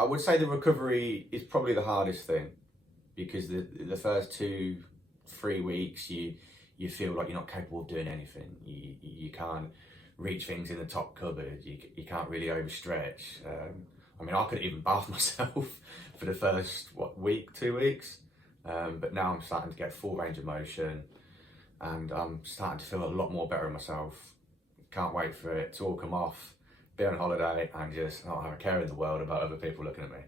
I would say the recovery is probably the hardest thing, because the first 2-3 weeks you feel like you're not capable of doing anything. You can't reach things in the top cupboard. You can't really overstretch. I mean, I couldn't even bath myself for the first week, 2 weeks. But now I'm starting to get full range of motion, and I'm starting to feel a lot more better in myself. Can't wait for it to all come off, be on holiday, and just not have a care in the world about other people looking at me.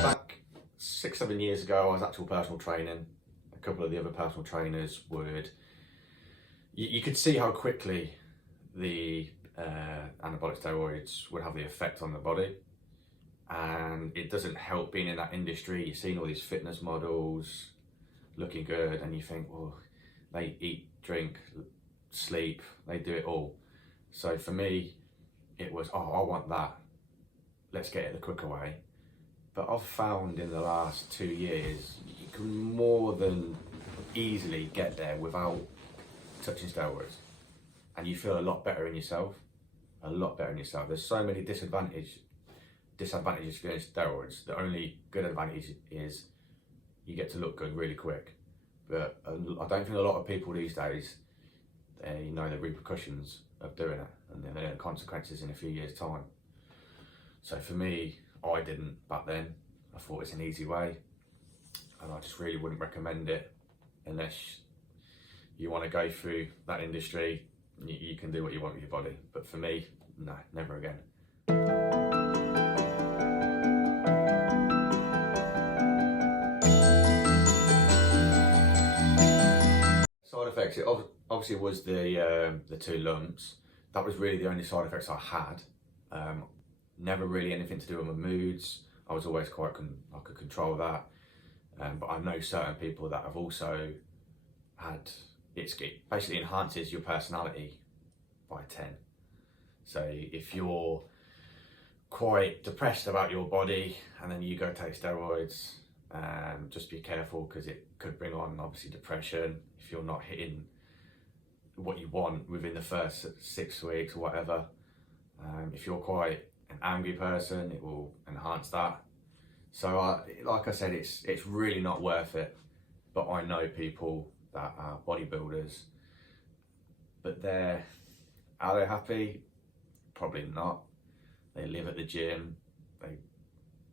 Back 6-7 years ago, I was actual personal training. A couple of the other personal trainers would, you could see how quickly the anabolic steroids would have the effect on the body. And it doesn't help being in that industry. You're seeing all these fitness models looking good, and you think, well, they eat, drink, sleep, they do it all. So for me, it was, oh, I want that. Let's get it the quicker way. But I've found in the last 2 years, you can more than easily get there without touching steroids. And you feel a lot better in yourself, a lot better in yourself. There's so many disadvantages against steroids. The only good advantage is you get to look good really quick. But I don't think a lot of people these days, they know the repercussions of doing it, and they know the consequences in a few years' time. So for me, I didn't back then. I thought it's an easy way, and I just really wouldn't recommend it unless you want to go through that industry. You can do what you want with your body, but for me, no, never again. Side effects, it obviously was the 2 lumps. That was really the only side effects I had. Never really anything to do with my moods. I was always I could control that. But I know certain people that have also had, it basically enhances your personality by 10. So if you're quite depressed about your body and then you go take steroids, just be careful, because it could bring on obviously depression if you're not hitting what you want within the first 6 weeks or whatever. If you're quite an angry person, it will enhance that. So like I said, it's really not worth it. But I know people that are bodybuilders, but are they happy? Probably not. They live at the gym, they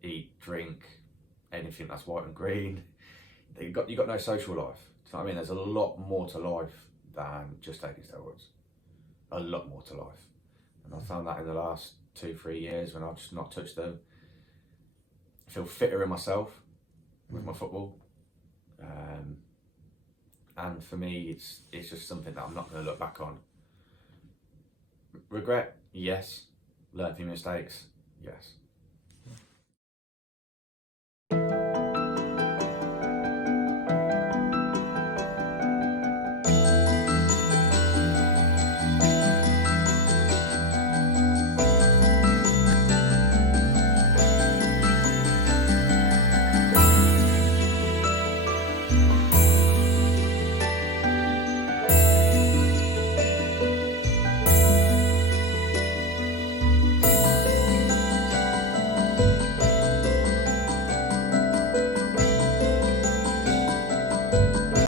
eat, drink, anything that's white and green. You got no social life. Do you know what I mean? There's a lot more to life than just taking steroids. A lot more to life. And I found that in the last 2-3 years when I've just not touched them. I feel fitter in myself with my football. And for me, it's just something that I'm not going to look back on. Regret? Yes. Learn from your mistakes? Yes.